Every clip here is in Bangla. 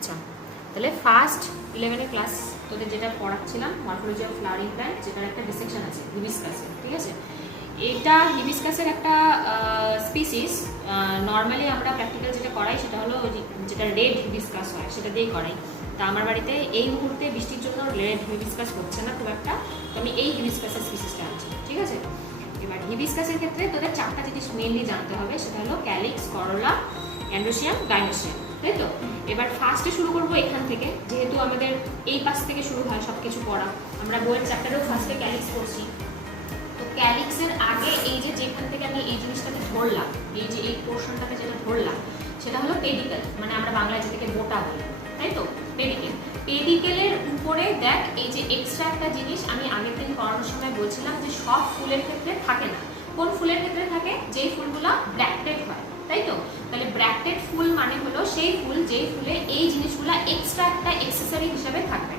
আচ্ছা, তাহলে ফার্স্ট 11 ক্লাস তোদের যেটা পড়াচ্ছিলাম মরফোলজি অফ ফ্লাওয়ারিং প্ল্যান্ট, যেটার একটা ডিসেকশন আছে হিবিস্কাসের, ঠিক আছে। এটা হিবিস্কাসের একটা স্পিসিস। নর্মালি আমরা প্র্যাকটিক্যাল যেটা করাই সেটা হলো যেটা রেড হিবিস্কাস হয় সেটা দিয়েই করাই। তা আমার বাড়িতে এই মুহূর্তে বৃষ্টির জন্য রেড হিবিস্কাস হচ্ছে না খুব একটা, তো আমি এই হিবিস্কাসের স্পিসিসটা আনছি, ঠিক আছে। এবার হিবিস্কাসের ক্ষেত্রে তোদের 4টা জিনিস মেনলি জানতে হবে, সেটা হলো ক্যালিক্স, করোলা, অ্যান্ড্রোসিয়াম, গাইনোসিয়াম, তাই তো। এবার ফার্স্টে শুরু করবো এখান থেকে, যেহেতু আমাদের এই পাশ থেকে শুরু হয় সব কিছু পড়া। আমরা বইয়ের চ্যাপ্টারেও ফার্স্টে ক্যালিক্স পড়ছি, তো ক্যালিক্সের আগে এই যে যেখান থেকে আমি এই জিনিসটাকে ধরলাম, এই যে এই পোর্শনটাকে যেটা ধরলাম সেটা হলো পেডিকেল, মানে আমরা বাংলায় যেটাকে বোটা বলি, তাই তো, পেডিকেল। পেডিকেলের উপরে দেখ এই যে এক্সট্রা একটা জিনিস আমি আগের দিন পড়ানোর সময় বলছিলাম যে সব ফুলের ক্ষেত্রে থাকে না। কোন ফুলের ক্ষেত্রে থাকে? যেই ফুলগুলো ব্র্যাক্টেড হয়, তাই তো। তাহলে ব্র্যাক্টেড ফুল মানে হলো সেই ফুল যেই ফুলে এই জিনিসগুলো এক্সট্রা একটা এক্সেসরি হিসেবে থাকবে,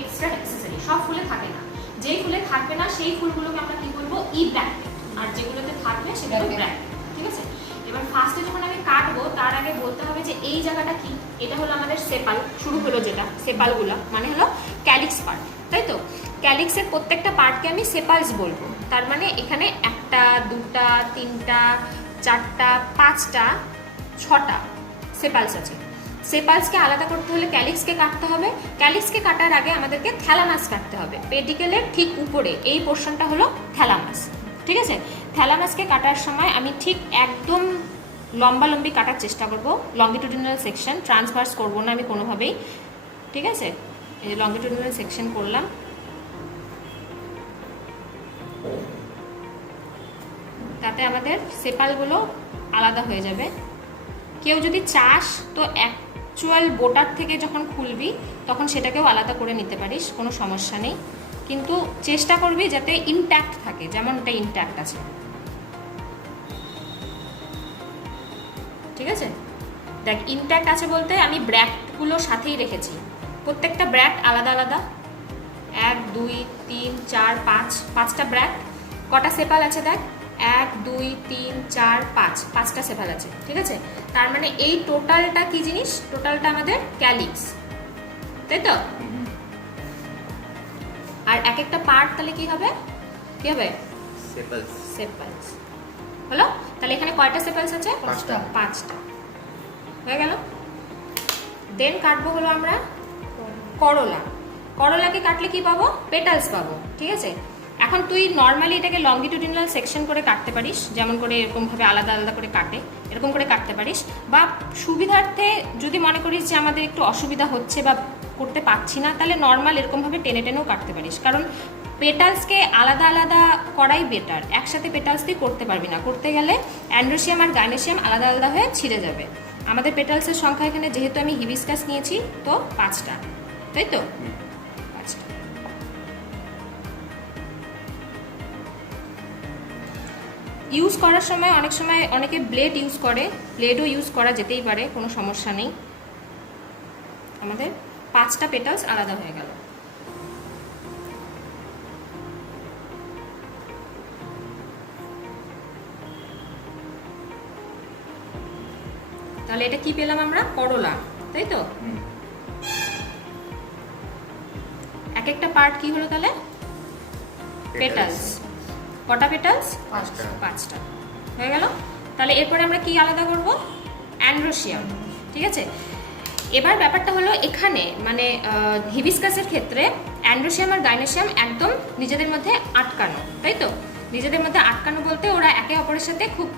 এক্সট্রা এক্সেসরি। সব ফুলে থাকে না, যেই ফুলে থাকবে না সেই ফুলগুলোকে আমরা কি বলবো? ই ব্র্যাক্টেড, আর যেগুলোতে থাকবে সেগুলো ব্র্যাক্টেড, ঠিক আছে। এবার ফার্স্টে যখন আমি কাটবো তার আগে বলতে হবে যে এই জায়গাটা কি, এটা হলো আমাদের সেপাল, শুরু হলো যেটা সেপালগুলো মানে হলো ক্যালিক্স পার্ট, তাই তো। ক্যালিক্সের প্রত্যেকটা পার্টকে আমি সেপালস বলবো, তার মানে এখানে 1টা 2টা 3টা 4টা 5টা 6টা সেপালস আছে। সেপালসকে আলাদা করতে হলে ক্যালিক্সকে কাটতে হবে। ক্যালিক্সকে কাটার আগে আমাদেরকে থ্যালামাস কাটতে হবে। পেডিকেলের ঠিক উপরে এই পোর্শনটা হলো থ্যালামাস, ঠিক আছে। থ্যালামাসকে কাটার সময় আমি ঠিক একদম লম্বালম্বি কাটার চেষ্টা করব, লঙ্গিটিউডিনাল সেকশন, ট্রান্সভার্স করব না আমি কোনোভাবেই, ঠিক আছে। এই যে লঙ্গিটিউডিনাল সেকশন করলাম, তাতে আমাদের সেপালগুলো আলাদা হয়ে যাবে। কেউ যদি চাস তো অ্যাকচুয়াল বোটার থেকে যখন খুলবি তখন সেটাকেও আলাদা করে নিতে পারিস, কোনো সমস্যা নেই, কিন্তু চেষ্টা করবি যাতে ইনট্যাক্ট থাকে, যেমন এটা ইনট্যাক্ট আছে, ঠিক আছে। দেখ ইনট্যাক্ট আছে বলতে আমি ব্র্যাক্টগুলো সাথেই রেখেছি, প্রত্যেকটা ব্র্যাক্ট আলাদা আলাদা, 1 2 3 4 5, 5টা ব্র্যাক্ট। কটা সেপাল আছে দেখ, 1 2 3 4 5, 5টা সেপাল আছে, ঠিক আছে। তার মানে এই টোটালটা কি জিনিস? টোটালটা আমাদের ক্যালিক্স, তাই তো। আর এক একটা পার্ট তাহলে কি হবে? কি হবে? সেপালস। সেপালস হলো। তাহলে এখানে কয়টা সেপালস আছে? 5টা। 5টা হয়ে গেল। দেন কাটবো হলো আমরা করলা। করলাকে কাটলে কি পাবো? পেটালস পাবো, ঠিক আছে। এখন তুই নর্মালি এটাকে লঙ্গিটিউডিনাল সেকশন করে কাটতে পারিস, যেমন করে এরকমভাবে আলাদা আলাদা করে কাটে, এরকম করে কাটতে পারিস। বা সুবিধার্থে যদি মনে করিস যে আমাদের একটু অসুবিধা হচ্ছে বা করতে পারছি না, তাহলে নর্মাল এরকমভাবে টেনে টেনেও কাটতে পারিস, কারণ পেটালসকে আলাদা আলাদা করাই বেটার, একসাথে পেটালস তুই করতে পারবি না, করতে গেলে অ্যান্ড্রোসিয়াম আর গাইনোসিয়াম আলাদা আলাদা হয়ে ছিঁড়ে যাবে। আমাদের পেটালসের সংখ্যা এখানে যেহেতু আমি হিবিস্কাস নিয়েছি তো 5টা, তাই তো, 5টা। ইউজ করার সময় অনেক সময় অনেকে ব্লেড ইউজ করে, ব্লেডও ইউজ করা যেতেই পারে, কোনো সমস্যা নেই। আমাদের 5টা পেটালস আলাদা হয়ে গেল। তাহলে এটা কি পেলাম আমরা? করলা, তাই তো। এক একটা পার্ট কি হলো তাহলে? পেটালস। কটা পেটালস? 5টা হয়ে গেল। তাহলে এরপরে আমরা কি আলাদা করব? অ্যান্ড্রোসিয়াম, ঠিক আছে। এবার ব্যাপারটা হলো এখানে মানে হিবিস্কাসের ক্ষেত্রে অ্যান্ড্রোসিয়াম আর গাইনোসিয়াম একদম নিজেদের মধ্যে আটকানো, তাই তো। নিজেদের মধ্যে আটকানো বলতে ওরা একে অপরের সাথে খুব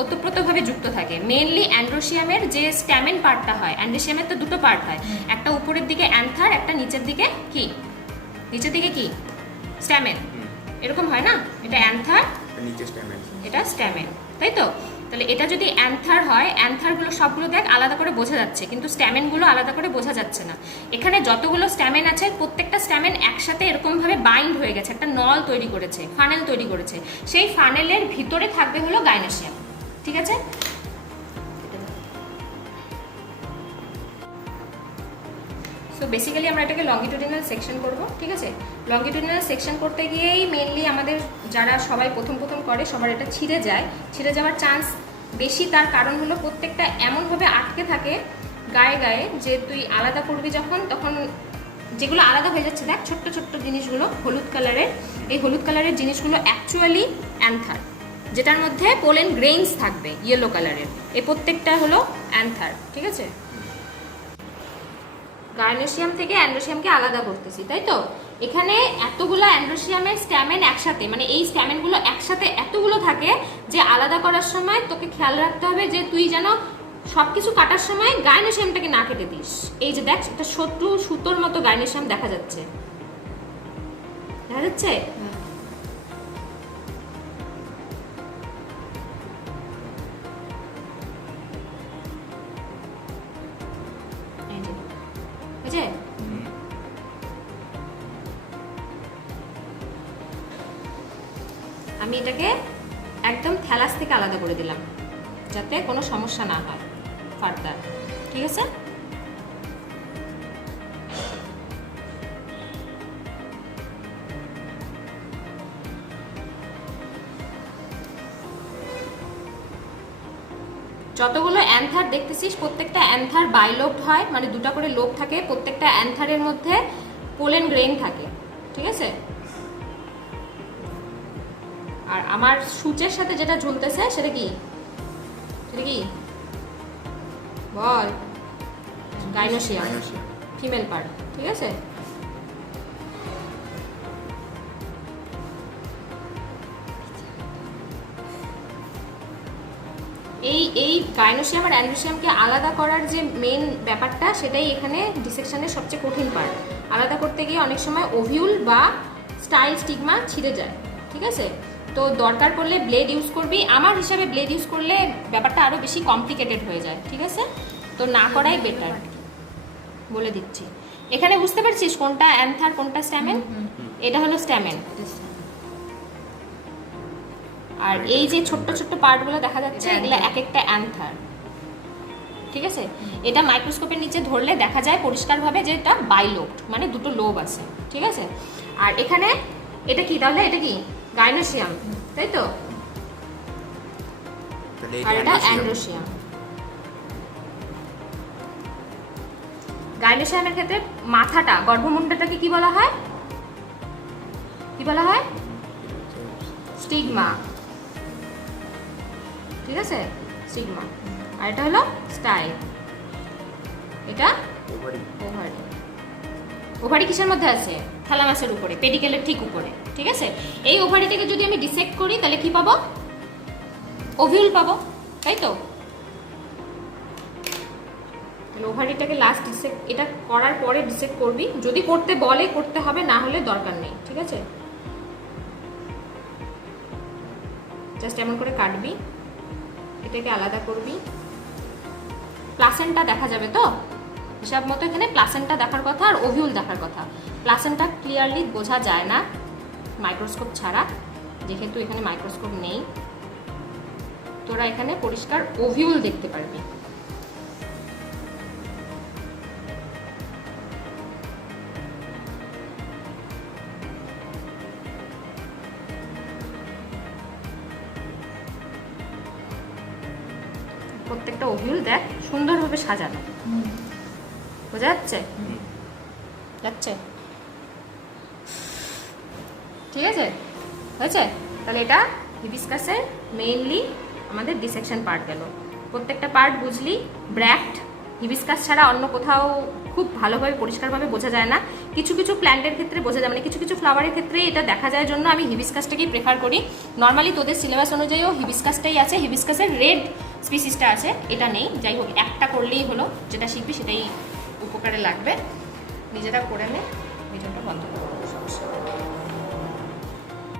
ওতপ্রোতভাবে যুক্ত থাকে। মেইনলি অ্যান্ড্রোসিয়ামের যে স্ট্যামেন পার্টটা হয়, অ্যান্ড্রোসিয়ামের তো 2টো পার্ট হয়, একটা উপরের দিকে অ্যান্থার, একটা নিচের দিকে কি? নিচের দিকে কি? স্ট্যামেন, এরকম হয় না? এটা অ্যান্থার, নিচে স্ট্যামেন, এটা স্ট্যামেন, তাই তো। তাহলে এটা যদি অ্যান্থার হয়, অ্যান্থারগুলো সবগুলো দেখ আলাদা করে বোঝা যাচ্ছে, কিন্তু স্ট্যামেনগুলো আলাদা করে বোঝা যাচ্ছে না। এখানে যতগুলো স্ট্যামেন আছে প্রত্যেকটা স্ট্যামেন একসাথে এরকমভাবে বাইন্ড হয়ে গেছে, একটা নল তৈরি করেছে, ফানেল তৈরি করেছে। সেই ফানেলের ভিতরে থাকবে হলো গাইনোসিয়াম, ঠিক আছে। সো বেসিক্যালি আমরা এটাকে লঙ্গিটিউডিনাল সেকশন করব, ঠিক আছে। লঙ্গিটিউডিনাল সেকশন করতে গিয়েই মেনলি আমাদের যারা সবাই প্রথম করে সবার এটা ছিঁড়ে যায়, ছিঁড়ে যাওয়ার চান্স বেশি। তার কারণ হলো প্রত্যেকটা এমনভাবে আটকে থাকে গায়ে গায়ে যে তুই আলাদা করবি যখন, তখন যেগুলো আলাদা হয়ে যাচ্ছে দেখ ছোট্ট ছোট্ট জিনিসগুলো হলুদ কালারের, এই হলুদ কালারের জিনিসগুলো অ্যাকচুয়ালি অ্যান্থার, যেটার মধ্যে পোলেন গ্রেইনস থাকবে ইয়েলো কালারের, এই প্রত্যেকটা হলো অ্যান্থার। ঠিক আছে, গার্নেশিয়াম থেকে অ্যান্ড্রোসিয়ামকে আলাদা করতেছি, তাই তো? এখানে এতগুলো অ্যান্ড্রোসিয়ামের স্ট্যামেন একসাথে, মানে এই স্ট্যামেনগুলো একসাথে এতগুলো থাকে যে আলাদা করার সময় তোকে খেয়াল রাখতে হবে যে তুই যেন সবকিছু কাটার সময় গার্নেশিয়ামটাকে না কেটে দিস। এই যে দেখ একটা সুতোর মতো গার্নেশিয়াম দেখা যাচ্ছে, দেখা যাচ্ছে? বুঝে? আমি এটাকে একদম থ্যালাস থেকে আলাদা করে দিলাম যাতে কোনো সমস্যা না হয় ফার্দার। ঠিক আছে, যতগুলো অ্যান্থার দেখতেছিস প্রত্যেকটা অ্যান্থার বাইলোবড হয়, মানে দুটো করে লোব থাকে, প্রত্যেকটা অ্যান্থারের মধ্যে পোলেন গ্রেইন থাকে। ঠিক আছে, আর আমার সূচের সাথে যেটা ঝুলতেছে সেটা কি, সেটা কি বল? Gynoecium, female part. ঠিক আছে, এই গাইনোসিয়াম আর অ্যান্ড্রোসিয়ামকে আলাদা করার যে মেন ব্যাপারটা, সেটাই এখানে ডিসেকশনের সবচেয়ে কঠিন পার্ট। আলাদা করতে গিয়ে অনেক সময় ওভিউল বা স্টাইল স্টিগমা ছিঁড়ে যায়। ঠিক আছে, তো দরকার পড়লে ব্লেড ইউজ করবি। আমার হিসাবে ব্লেড ইউজ করলে ব্যাপারটা আরও বেশি কমপ্লিকেটেড হয়ে যায়। ঠিক আছে, তো না করাই বেটার, বলে দিচ্ছি। এখানে বুঝতে পারছিস কোনটা অ্যান্থার কোনটা স্ট্যামেন? এটা হলো স্ট্যামেন, আর এই যে ছোট্ট ছোট্ট পার্টগুলো দেখা যাচ্ছে এগুলো এক একটা অ্যান্থার। ঠিক আছে, এটা মাইক্রোস্কোপের নিচে ধরলে দেখা যায় পরিষ্কারভাবে যে এটা বাইলোবড, মানে দুটো লোব আছে। ঠিক আছে, আর এখানে এটা কি তাহলে? এটা কি গাইনোসিয়াম, তাই তো? আর এটা অ্যান্ড্রোসিয়াম। গাইনোসিয়ামের ক্ষেত্রে মাথাটা, গর্ভমুণ্ডটাকে কি বলা হয়? কি বলা হয়? স্টিগমা। ঠিক আছে, স্টিগমা। আর এটা হলো স্টাইল, এটা ওভারি। ওভারি কিসের মধ্যে আছে? থ্যালামাসের উপরে, পেডিকেলের ঠিক উপরে। ঠিক আছে, এই ওভারিটাকে যদি আমি ডিসেক্ট করি তাহলে কি পাবো? ওভিউল পাবো, তাই তো? তাহলে ওভারিটাকে লাস্ট ডিসেক্ট, এটা করার পরে ডিসেক্ট করবি, যদি করতে বলে করতে হবে, না হলে দরকার নেই। ঠিক আছে, জাস্ট এমন করে কাটবি, এটাকে আলাদা করবি। প্লাসেন্টা দেখা যাবে তো? হিসাব মতো এখানে প্লাসেন্টা দেখার কথা আর ওভিউল দেখার কথা। প্লাসেন্টা ক্লিয়ারলি বোঝা যায় না মাইক্রোস্কোপ ছাড়া, যেহেতু এখানে মাইক্রোস্কোপ নেই। তোরা এখানে পরিষ্কার ওভিউল দেখতে পারবি। প্রত্যেকটা ওভিউল দেখ সুন্দরভাবে সাজানো, বোঝা যাচ্ছে? যাচ্ছে? ঠিক আছে, হয়েছে? তাহলে এটা হিবিস্কাসের মেইনলি আমাদের ডিসেকশন পার্ট গেল। প্রত্যেকটা পার্ট বুঝলি। ব্র্যাক্ট হিবিস্কাস ছাড়া অন্য কোথাও খুব ভালোভাবে পরিষ্কারভাবে বোঝা যায় না। কিছু কিছু প্ল্যান্টের ক্ষেত্রে বোঝা যায়, মানে কিছু কিছু ফ্লাওয়ারের ক্ষেত্রে এটা দেখা যায় জন্য আমি হিবিস্কাসটাকেই প্রেফার করি। নর্মালি তোদের সিলেবাস অনুযায়ীও হিবিস্কাসটাই আছে, হিবিস্কাসের রেড স্পিসিসটা আছে, এটা নেই। যাই হোক, একটা করলেই হলো, যেটা শিখবি সেটাই উপকারে লাগবে। নিজেরা করে নে, ভিডিওটা বন্ধ করবো, সমস্যা।